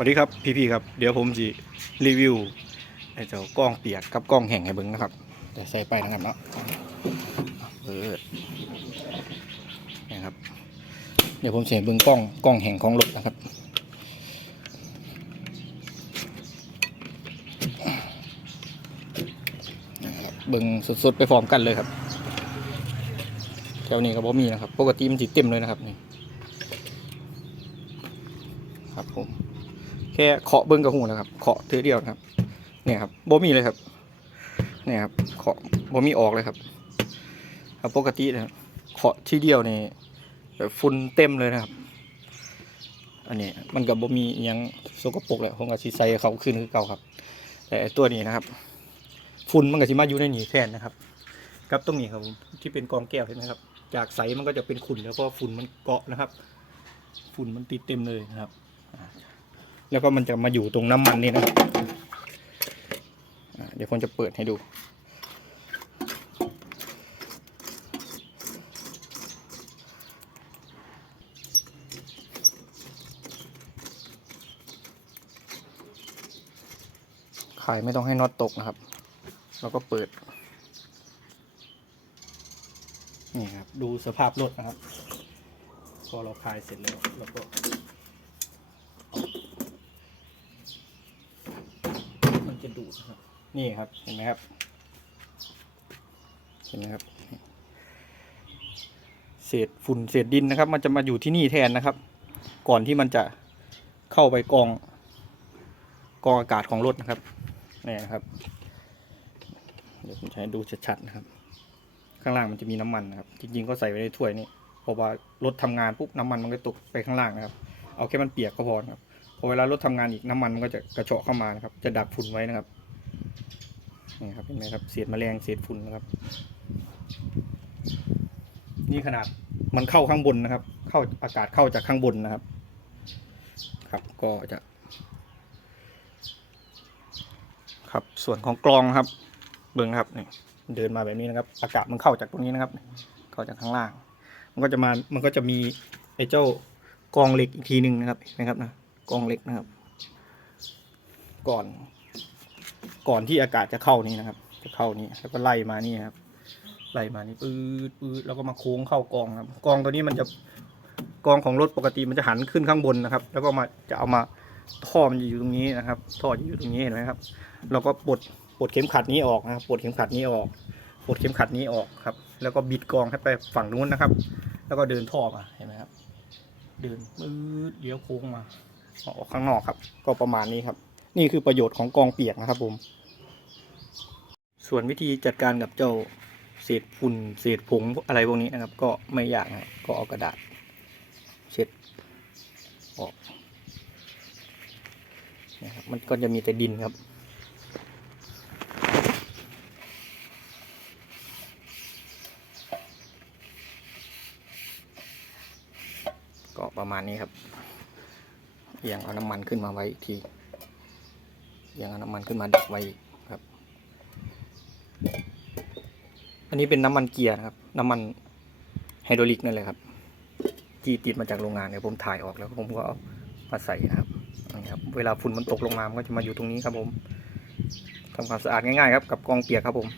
วัสดีครับพี่ๆครับเดี๋ยวผมจะรีวิวไอ้เจ้ากล้องเปียกกับกล้องแห้งให้เบิ่งนะครับเดี๋ยวใส่ไปนะครับเนาะเออนี่ครับ เดี๋ยวผมจะใส่เบิ่งกล้องกล้องแห้งของรถนะครับเบิ่งสดๆไปพร้อมกันเลยครับแถวนี้ก็บ่มีนะครับ ปกติมันสิเต็มเลยนะครับนี่ครับผม ค่เคาะเบิ้งกระหูนะครับเคาะเทือเดียวครับเนี่ยครับบ่มีเลยครับเนี่ยครับเคาะบ่มีออกเลยครับครับปกตินะครับเคาะทีเดียวนี่แบบฝุ่นเต็มเลยนะครับ อันนี้มันกับบ่มียังสกปรกเลยผมก็สิใส่เขาขึ้นคือเก่าครับ แต่ตัวนี้นะครับฝุ่นมันก็สิมาอยู่ในหนีแทนนะครับกับตรงนี้ครับที่เป็นกองแก้วเห็นไหมครับ จากใสมันก็จะเป็นขุ่นแล้วเพราะฝุ่นมันเกาะนะครับ ฝุ่นมันติดเต็มเลยนะครับ แล้วก็มันจะมาอยู่ตรงน้ำมันนี่นะเดี๋ยวผมจะเปิดให้ดู ขายไม่ต้องให้น็อตตกนะครับ แล้วก็เปิด นี่ครับ ดูสภาพรถนะครับ พอเราคลายเสร็จแล้วเราก็ ตูดนะครับนี่ครับเห็นไหมครับเห็นไหมครับ เศษฝุ่นเศษดินนะครับ มันจะมาอยู่ที่นี่แทนนะครับ ก่อนที่มันจะเข้าไปกองกองอากาศของรถนะครับนี่นะครับ เดี๋ยวผมให้ดูชัดๆนะครับ ข้างล่างมันจะมีน้ำมันนะครับ จริงๆก็ใส่ไว้ในถ้วยนี้เพราะว่ารถทำงานปุ๊บน้ำมันมันก็ตกไปข้างล่างนะครับ เอาแค่มันเปียกก็พอครับ พอเวลารถทำงานอีกน้ำมันมันก็จะกระเฉาะเข้ามานะครับ จะดักฝุ่นไว้นะครับนี่ครับเห็นไหมครับเศษแมลงเศษฝุ่นนะครับ นี่ขนาดมันเข้าข้างบนนะครับ เข้าอากาศเข้าจากข้างบนนะครับ ครับก็จะ ครับส่วนของกรองครับ เบิ้งนครับนี่เดินมาแบบนี้นะครับ อากาศมันเข้าจากตรงนี้นะครับ เข้าจากข้างล่าง มันก็จะมามันก็จะมีไอ้เจ้ากรองเหล็กอีกทีหนึ่งนะครับนไหมครับนะ กองเล็กนะครับ ก่อน ก่อนที่อากาศจะเข้านี่นะครับ จะเข้านี่แล้วก็ไล่มานี่ครับไล่มานี่ปืดปืดแล้วก็มาโค้งเข้ากองครับ กองตัวนี้มันจะกองของรถปกติมันจะหันขึ้นข้างบนนะครับ แล้วก็มาจะเอามาท่อมันอยู่ตรงนี้นะครับ ท่ออยู่ตรงนี้เห็นไหมครับเราก็ปลดปลดเข็มขัดนี้ออกนะครับปลดเข็มขัดนี้ออกปลดเข็มขัดนี้ออกครับ แล้วก็บิดกองให้ไปฝั่งนู้นนะครับ แล้วก็เดินท่อมาเห็นไหมครับ เดินปืดเลี้ยวโค้งมา ออกข้างนอกครับ ก็ประมาณนี้ครับ นี่คือประโยชน์ของกองเปียกนะครับผม ส่วนวิธีจัดการกับเจ้าเศษฝุ่นเศษผงอะไรพวกนี้นะครับ ก็ไม่ยากนะครับก็เอากระดาษ เช็ดออกนะครับมันก็จะมีแต่ดินครับ ก็ประมาณนี้ครับ เอียงเอาน้ำมันขึ้นมาไว้อีกทีเอียงเอาน้ำมันขึ้นมาดักไว้อีกครับ อันนี้เป็นน้ำมันเกียร์นะครับ น้ำมันไฮดรอลิกนั่นแหละครับที่ติดมาจากโรงงานเนี่ยผมถ่ายออกแล้วผมก็เอามาใส่นะครับนี่ครับ เวลาฝุ่นมันตกลงมามันก็จะมาอยู่ตรงนี้ครับผมทำความสะอาดง่ายๆครับกับกองเปียกครับผม